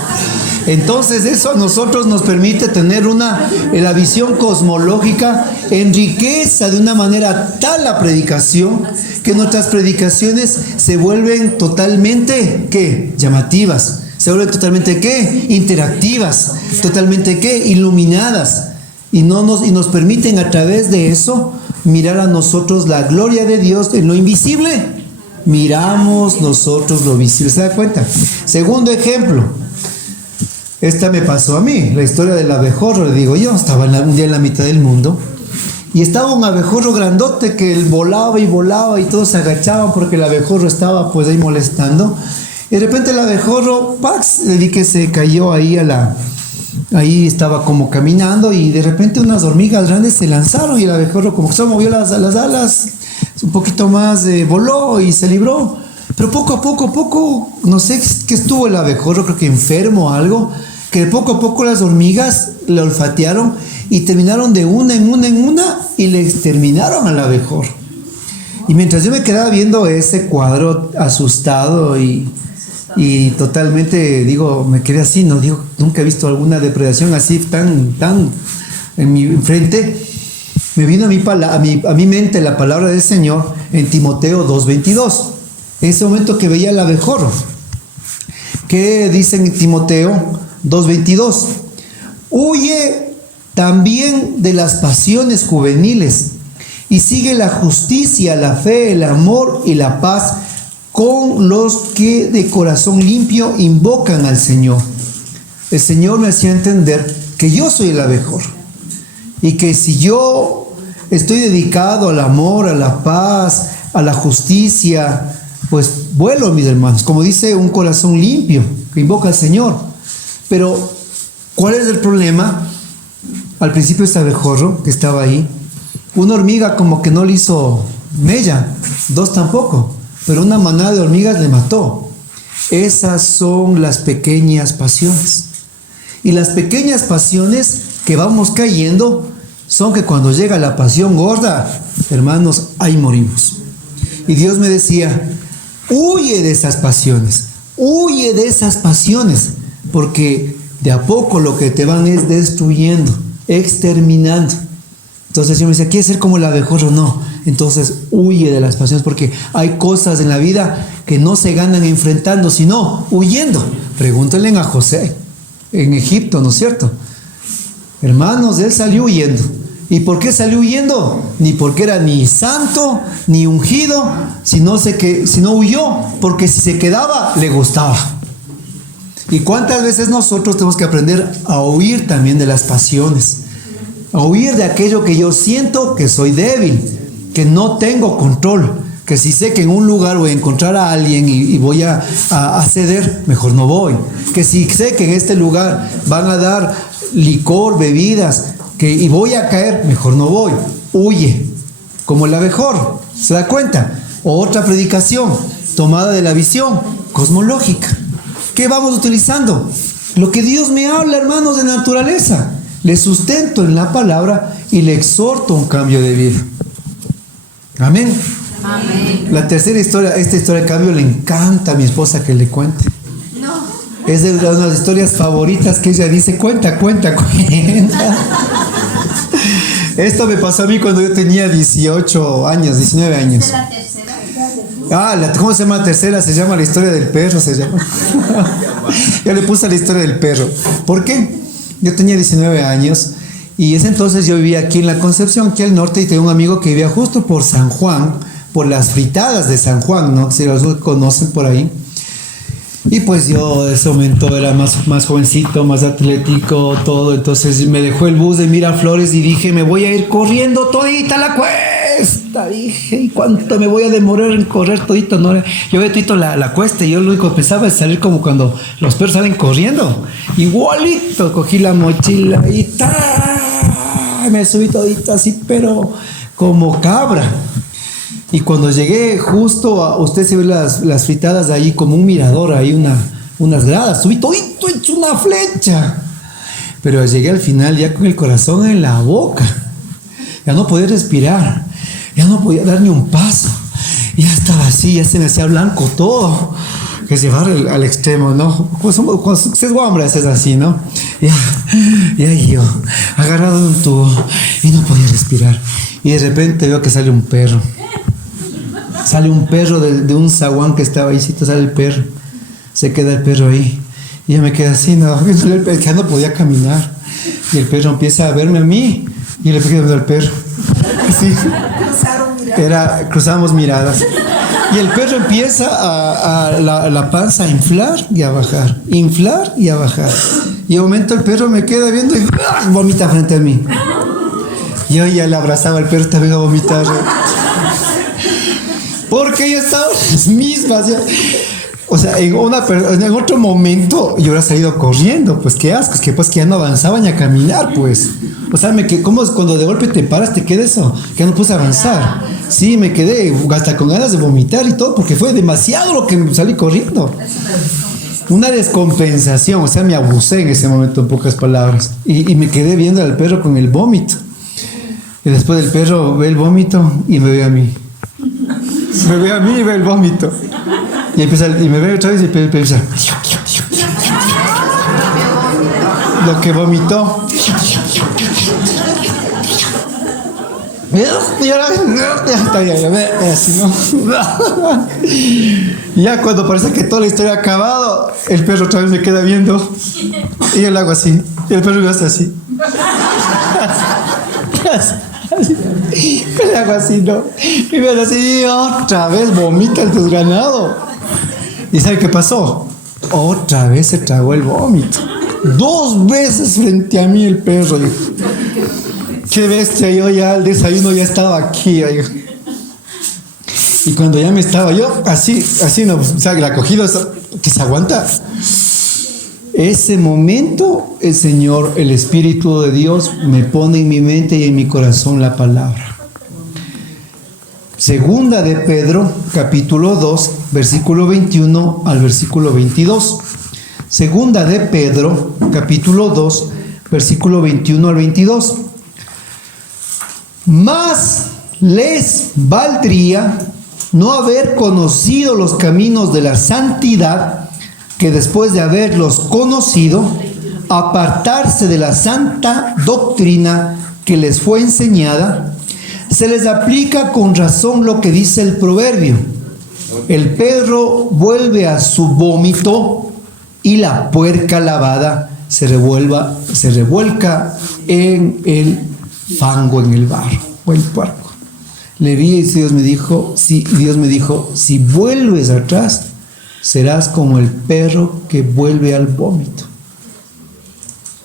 Entonces eso a nosotros nos permite tener la visión cosmológica, enriquece de una manera tal la predicación que nuestras predicaciones se vuelven totalmente ¿qué? Llamativas, se vuelven totalmente ¿qué? Interactivas, totalmente ¿qué? Iluminadas, y nos permiten a través de eso mirar a nosotros la gloria de Dios en lo invisible. Miramos nosotros lo visible, ¿se da cuenta? Segundo ejemplo. Esta me pasó a mí, la historia del abejorro. Le digo yo, estaba un día en la mitad del mundo y estaba un abejorro grandote que él volaba y todos se agachaban porque el abejorro estaba pues ahí molestando. Y de repente el abejorro, ¡pax!, le vi que se cayó ahí ahí estaba como caminando, y de repente unas hormigas grandes se lanzaron y el abejorro como que se movió las alas, un poquito más, voló y se libró. Pero poco a poco, no sé qué estuvo el abejorro, creo que enfermo o algo, que poco a poco las hormigas le olfatearon y terminaron de una en una y le exterminaron al abejorro. Y mientras yo me quedaba viendo ese cuadro asustado y totalmente, digo, me quedé así, no digo, nunca he visto alguna depredación así tan en mi frente. Me vino a mi mente la palabra del Señor en Timoteo 2:22. En ese momento que veía el abejorro, que dice en Timoteo 2:22, huye también de las pasiones juveniles y sigue la justicia, la fe, el amor y la paz con los que de corazón limpio invocan al Señor. El Señor me hacía entender que yo soy el abejorro y que si yo estoy dedicado al amor, a la paz, a la justicia, pues vuelo, mis hermanos, como dice, un corazón limpio que invoca al Señor. Pero ¿cuál es el problema? Al principio este abejorro que estaba ahí Una hormiga como que no le hizo mella, 2 tampoco, pero una manada de hormigas le mató. Esas son las pequeñas pasiones. Y las pequeñas pasiones que vamos cayendo son que cuando llega la pasión gorda, hermanos, ahí morimos. Y Dios me decía, huye de esas pasiones, porque de a poco lo que te van es destruyendo, exterminando. Entonces yo me decía, ¿quieres ser como el abejorro? No. Entonces huye de las pasiones, porque hay cosas en la vida que no se ganan enfrentando, sino huyendo. Pregúntenle a José en Egipto, ¿no es cierto? Hermanos, él salió huyendo. ¿Y por qué salió huyendo? Ni porque era ni santo, ni ungido, sino huyó, porque si se quedaba, le gustaba. ¿Y cuántas veces nosotros tenemos que aprender a huir también de las pasiones? A huir de aquello que yo siento que soy débil, que no tengo control, que si sé que en un lugar voy a encontrar a alguien y voy a ceder, mejor no voy. Que si sé que en este lugar van a dar licor, bebidas, y voy a caer, mejor no voy. Huye, como el abejorro, ¿se da cuenta? O otra predicación tomada de la visión cosmológica. ¿Qué vamos utilizando? Lo que Dios me habla, hermanos, de naturaleza. Le sustento en la palabra y le exhorto a un cambio de vida. Amén. Amén. La tercera historia, esta historia de cambio le encanta a mi esposa que le cuente. No. Es de una de las historias favoritas que ella dice, cuenta. Esto me pasó a mí cuando yo tenía 18 años, 19 años. Es la tercera. ¿Cómo se llama la tercera? Se llama la historia del perro, se llama. Yo le puse la historia del perro. ¿Por qué? Yo tenía 19 años y ese entonces yo vivía aquí en la Concepción, aquí al norte, y tenía un amigo que vivía justo por San Juan, por las fritadas de San Juan, ¿no? Si los conocen por ahí. Y pues yo en ese momento era más jovencito, más atlético, todo. Entonces me dejó el bus de Miraflores y dije, me voy a ir corriendo todita la cuesta. Dije, ¿y cuánto me voy a demorar en correr todito? No, yo veía todito la cuesta y yo lo único que pensaba es salir como cuando los perros salen corriendo. Igualito, cogí la mochila y me subí todito así, pero como cabra. Y cuando llegué justo a, usted se ve las fritadas de ahí como un mirador, ahí unas gradas, subí todito hecho una flecha. Pero llegué al final ya con el corazón en la boca. Ya no podía respirar, ya no podía dar ni un paso. Ya estaba así, ya se me hacía blanco todo. Que es llevar al extremo, ¿no? Cuando usted es hombre, es así, ¿no? Ya yo, agarrado de un tubo y no podía respirar. Y de repente veo que sale un perro. Sale un perro de un zaguán que estaba ahí, sale el perro. Se queda el perro ahí. Y yo me quedé así, que ya no podía caminar. Y el perro empieza a verme a mí. Y le quedé viendo al perro. Sí. Cruzamos miradas. Y el perro empieza a la panza a inflar y a bajar. Inflar y a bajar. Y de momento el perro me queda viendo y vomita frente a mí. Yo ya le abrazaba al perro, también a vomitar. Porque yo estaba en las mismas. O sea, en otro momento yo hubiera salido corriendo. Pues qué asco, es que pues que ya no avanzaba ni a caminar, pues. O sea, ¿cómo es cuando de golpe te paras, te queda eso? Que ya no puse a avanzar. Sí, me quedé hasta con ganas de vomitar y todo, porque fue demasiado lo que salí corriendo. Una descompensación, o sea, me abusé en ese momento, en pocas palabras. Y me quedé viendo al perro con el vómito. Y después el perro ve el vómito y me ve a mí. Me ve a mí y ve el vómito. Y me ve otra vez y empieza. Lo que vomitó. Y ahora así, ¿no? Ya cuando parece que toda la historia ha acabado, el perro otra vez me queda viendo. Y yo le hago así. Y el perro me hace así. Le hago así, ¿no? Y me hace así, otra vez vomita el desgranado. ¿Y sabe qué pasó? Otra vez se tragó el vómito. 2 veces frente a mí el perro. Qué bestia, yo ya al desayuno ya estaba aquí. Y cuando ya me estaba yo, así, no, o sea, la cogida que se aguanta. Ese momento, el Señor, el Espíritu de Dios, me pone en mi mente y en mi corazón la palabra. Segunda de Pedro, capítulo 2, versículo 21 al versículo 22. Segunda de Pedro, capítulo 2, versículo 21 al 22. Más les valdría no haber conocido los caminos de la santidad, que después de haberlos conocido, apartarse de la santa doctrina que les fue enseñada. Se les aplica con razón lo que dice el proverbio: el perro vuelve a su vómito y la puerca lavada se revuelca en el fango, en el barro o el puerco. Le vi y Dios me dijo, si vuelves atrás, serás como el perro que vuelve al vómito.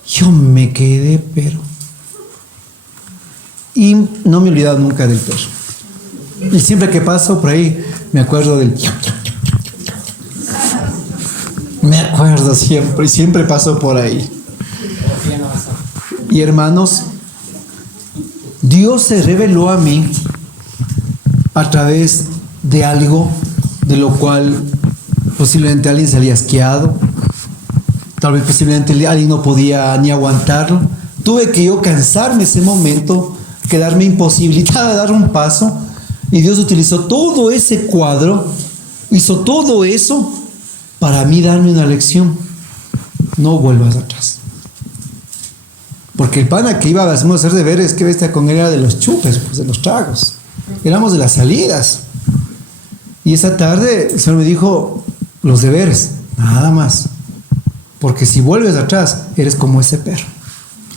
Yo me quedé, pero... Y no me he olvidado nunca del perro. Y siempre que paso por ahí, me acuerdo del... Me acuerdo siempre, y siempre paso por ahí. Y hermanos, Dios se reveló a mí a través de algo de lo cual posiblemente alguien se había asqueado, tal vez posiblemente alguien no podía ni aguantarlo. Tuve que yo cansarme ese momento, quedarme imposibilitada de dar un paso, y Dios utilizó todo ese cuadro, hizo todo eso para mí darme una lección. No vuelvas atrás. Porque el pana que iba a hacer deberes, que bestia con él, era de los chupes, pues, de los tragos. Éramos de las salidas. Y esa tarde el Señor me dijo, los deberes, nada más. Porque si vuelves atrás, eres como ese perro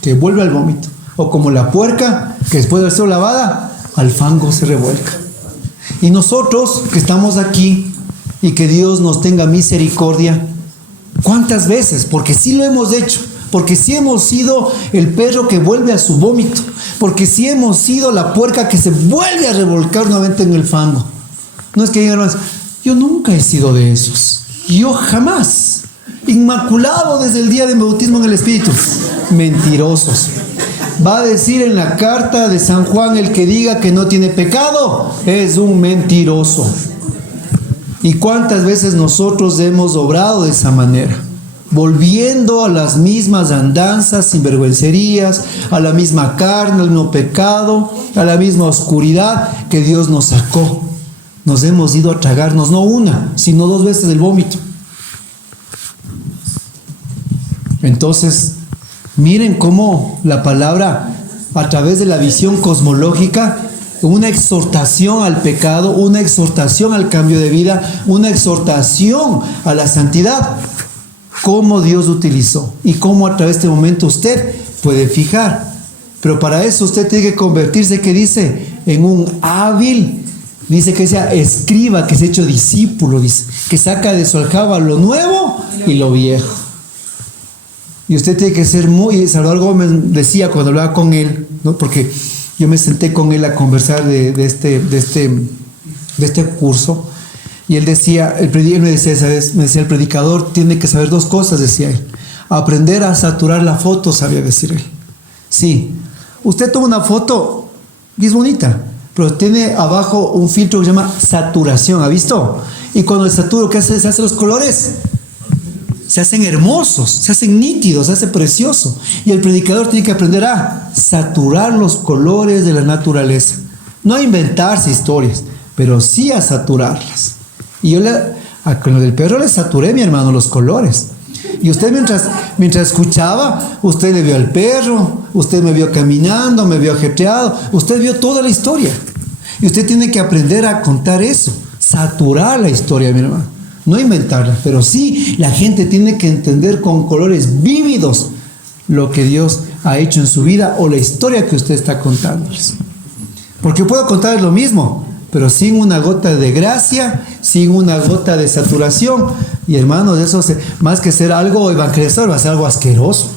que vuelve al vómito. O como la puerca que después de ser lavada, al fango se revuelca. Y nosotros que estamos aquí, y que Dios nos tenga misericordia, ¿cuántas veces? Porque sí lo hemos hecho. Porque sí hemos sido el perro que vuelve a su vómito. Porque sí hemos sido la puerca que se vuelve a revolcar nuevamente en el fango. No es que digan, hermanos, yo nunca he sido de esos. Yo jamás. Inmaculado desde el día de mi bautismo en el Espíritu. Mentirosos. Va a decir en la carta de San Juan, el que diga que no tiene pecado es un mentiroso. ¿Y cuántas veces nosotros hemos obrado de esa manera? Volviendo a las mismas andanzas, sinvergüencerías, a la misma carne, al mismo pecado, a la misma oscuridad que Dios nos sacó. Nos hemos ido a tragarnos, no una, sino 2 veces el vómito. Entonces, miren cómo la palabra, a través de la visión cosmológica, una exhortación al pecado, una exhortación al cambio de vida, una exhortación a la santidad, cómo Dios utilizó y cómo a través de este momento usted puede fijar. Pero para eso usted tiene que convertirse, que dice, en un hábil, dice que sea escriba, que se ha hecho discípulo, dice, que saca de su aljaba lo nuevo y lo viejo. Y usted tiene que ser muy... Salvador Gómez decía cuando hablaba con él, ¿no? Porque yo me senté con él a conversar de este curso, y él decía, él me decía esa vez, el predicador tiene que saber 2 cosas, decía él. Aprender a saturar la foto, sabía decir él. Sí, usted toma una foto y es bonita, pero tiene abajo un filtro que se llama saturación, ¿ha visto? Y cuando el saturo, ¿qué hace? Se hace los colores, se hacen hermosos, se hacen nítidos, se hace precioso. Y el predicador tiene que aprender a saturar los colores de la naturaleza. No a inventarse historias, pero sí a saturarlas. Y yo con lo del perro le saturé, mi hermano, los colores. Y usted mientras escuchaba, usted le vio al perro, usted me vio caminando, me vio ajetreado, usted vio toda la historia. Y usted tiene que aprender a contar eso, saturar la historia, mi hermano. No inventarla, pero sí la gente tiene que entender con colores vívidos lo que Dios ha hecho en su vida o la historia que usted está contándoles. Porque puedo contarles lo mismo, pero sin una gota de gracia, sin una gota de saturación. Y hermanos, eso más que ser algo evangelizador, va a ser algo asqueroso.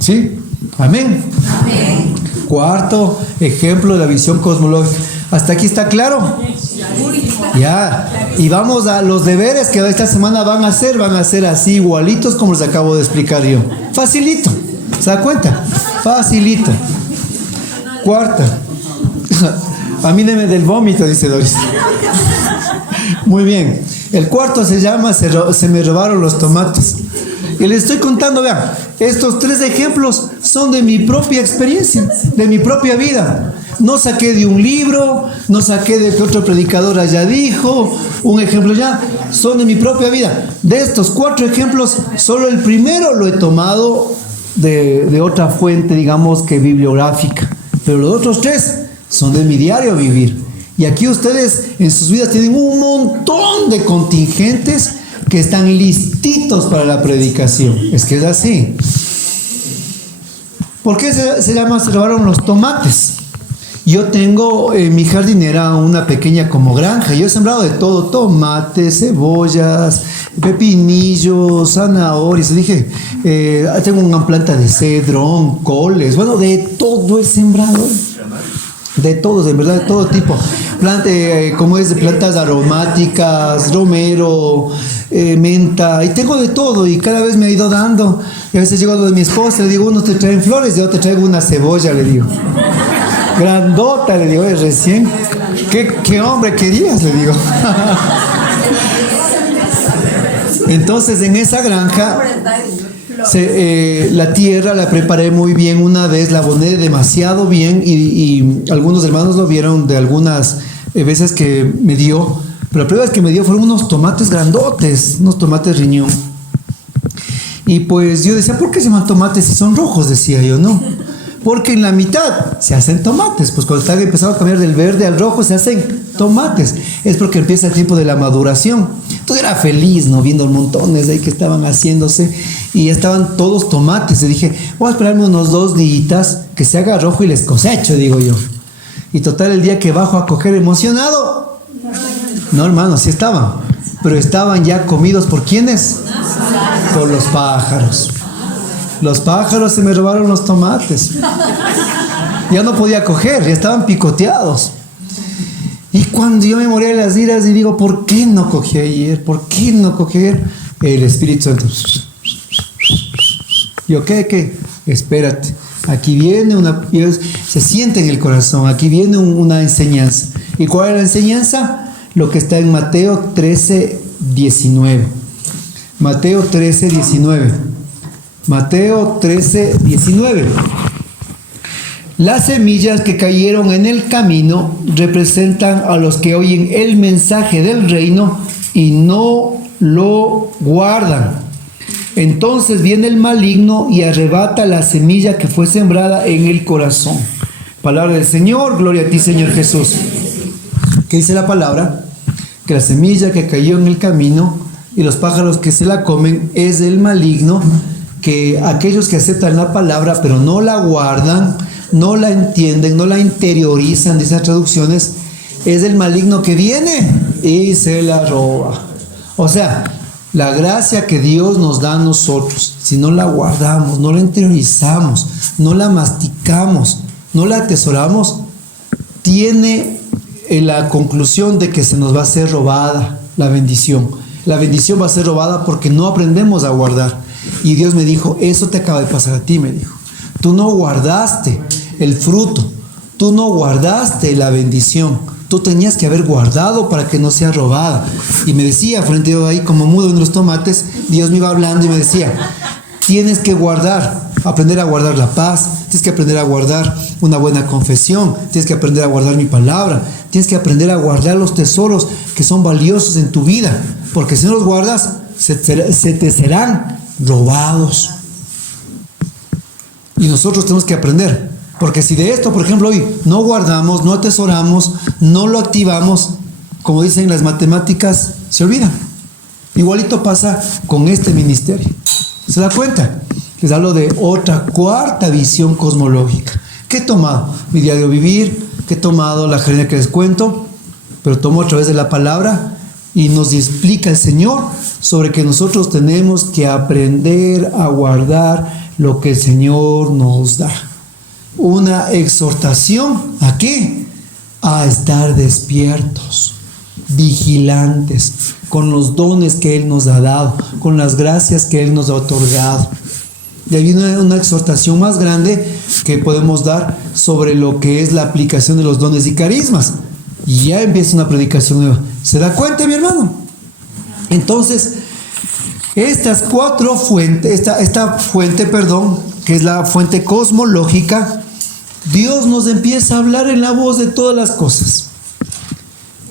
¿Sí? Amén. Amén. Cuarto ejemplo de la visión cosmológica. ¿Hasta aquí está claro? Ya. Y vamos a los deberes que esta semana van a ser así igualitos como les acabo de explicar yo. Facilito. ¿Se da cuenta? Facilito. Cuarta. A mí deme del vómito, dice Doris. Muy bien. El cuarto se llama Se me robaron los tomates. Y les estoy contando, vean, estos 3 ejemplos son de mi propia experiencia, de mi propia vida. No saqué de un libro, no saqué de que otro predicador allá dijo, un ejemplo ya, son de mi propia vida. De estos 4 ejemplos, solo el primero lo he tomado de otra fuente, digamos que bibliográfica. Pero los otros 3 son de mi diario vivir. Y aquí ustedes en sus vidas tienen un montón de contingentes que están listitos para la predicación. Es que es así. ¿Por qué se llama Se robaron los tomates? Yo tengo en mi jardinera una pequeña como granja. Yo he sembrado de todo: tomates, cebollas, pepinillos, zanahorias. Dije, tengo una planta de cedrón, coles. Bueno, de todo he sembrado. De todo, en verdad, de todo tipo. Como es de plantas aromáticas, romero, menta, y tengo de todo, y cada vez me ha ido dando. Y a veces llego a lo de mi esposa, le digo, uno te traen flores, yo te traigo una cebolla, le digo. Grandota, le digo, recién. ¿Qué hombre querías? Le digo. Entonces, en esa granja, la tierra la preparé muy bien una vez, la aboné demasiado bien, y algunos hermanos lo vieron de algunas veces que me dio, pero la primera vez que me dio fueron unos tomates grandotes, unos tomates riñón. Y pues yo decía, ¿por qué se llaman tomates si son rojos? Decía yo, ¿no? Porque en la mitad se hacen tomates, pues cuando está empezando a cambiar del verde al rojo se hacen tomates. Es porque empieza el tiempo de la maduración. Entonces era feliz, ¿no? Viendo montones de ahí que estaban haciéndose y ya estaban todos tomates. Y dije, voy a esperarme unos 2 días que se haga rojo y les cosecho, digo yo. Y total, el día que bajo a coger emocionado, no, hermano, sí estaban, pero estaban ya comidos ¿por quiénes? Por los pájaros. Los pájaros se me robaron los tomates. Ya no podía coger, ya estaban picoteados. Y cuando yo me moría de las iras y digo, ¿por qué no cogí ayer? ¿Por qué no cogí ayer? El Espíritu Santo. Yo, ¿qué? Espérate. Aquí viene se siente en el corazón, aquí viene una enseñanza. ¿Y cuál es la enseñanza? Lo que está en Mateo 13, 19. Mateo 13, 19. Mateo 13, 19. Las semillas que cayeron en el camino representan a los que oyen el mensaje del reino y no lo guardan. Entonces viene el maligno y arrebata la semilla que fue sembrada en el corazón. Palabra del Señor, gloria a ti, Señor Jesús. ¿Qué dice la palabra? Que la semilla que cayó en el camino y los pájaros que se la comen es del maligno, que aquellos que aceptan la palabra pero no la guardan, no la entienden, no la interiorizan, dice las traducciones, es el maligno que viene y se la roba. O sea, la gracia que Dios nos da a nosotros, si no la guardamos, no la interiorizamos, no la masticamos, no la atesoramos, tiene la conclusión de que se nos va a ser robada la bendición. La bendición va a ser robada porque no aprendemos a guardar. Y Dios me dijo, eso te acaba de pasar a ti, me dijo. Tú no guardaste el fruto, tú no guardaste la bendición, tú tenías que haber guardado para que no sea robada. Y me decía, frente a ahí como mudo en los tomates, Dios me iba hablando y me decía, tienes que guardar, aprender a guardar la paz, tienes que aprender a guardar una buena confesión, tienes que aprender a guardar mi palabra, tienes que aprender a guardar los tesoros que son valiosos en tu vida, porque si no los guardas, se te serán robados. Y nosotros tenemos que aprender, porque si de esto, por ejemplo, hoy no guardamos, no atesoramos, no lo activamos, como dicen las matemáticas, se olvida. Igualito pasa con este ministerio. ¿Se da cuenta? Les hablo de otra cuarta visión cosmológica. ¿Qué he tomado? Mi diario vivir, que he tomado la jerarquía que les cuento, pero tomo a través de la palabra y nos explica el Señor sobre que nosotros tenemos que aprender a guardar lo que el Señor nos da. Una exhortación, ¿a qué? A estar despiertos, vigilantes, con los dones que Él nos ha dado, con las gracias que Él nos ha otorgado. Y ahí viene una exhortación más grande que podemos dar sobre lo que es la aplicación de los dones y carismas. Y ya empieza una predicación nueva. ¿Se da cuenta, mi hermano? Entonces, estas cuatro fuentes, esta fuente, que es la fuente cosmológica, Dios nos empieza a hablar en la voz de todas las cosas.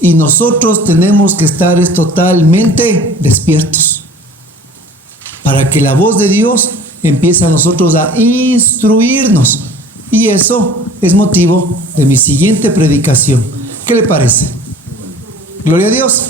Y nosotros tenemos que estar totalmente despiertos para que la voz de Dios empiece a nosotros a instruirnos. Y eso es motivo de mi siguiente predicación. ¿Qué le parece? Gloria a Dios.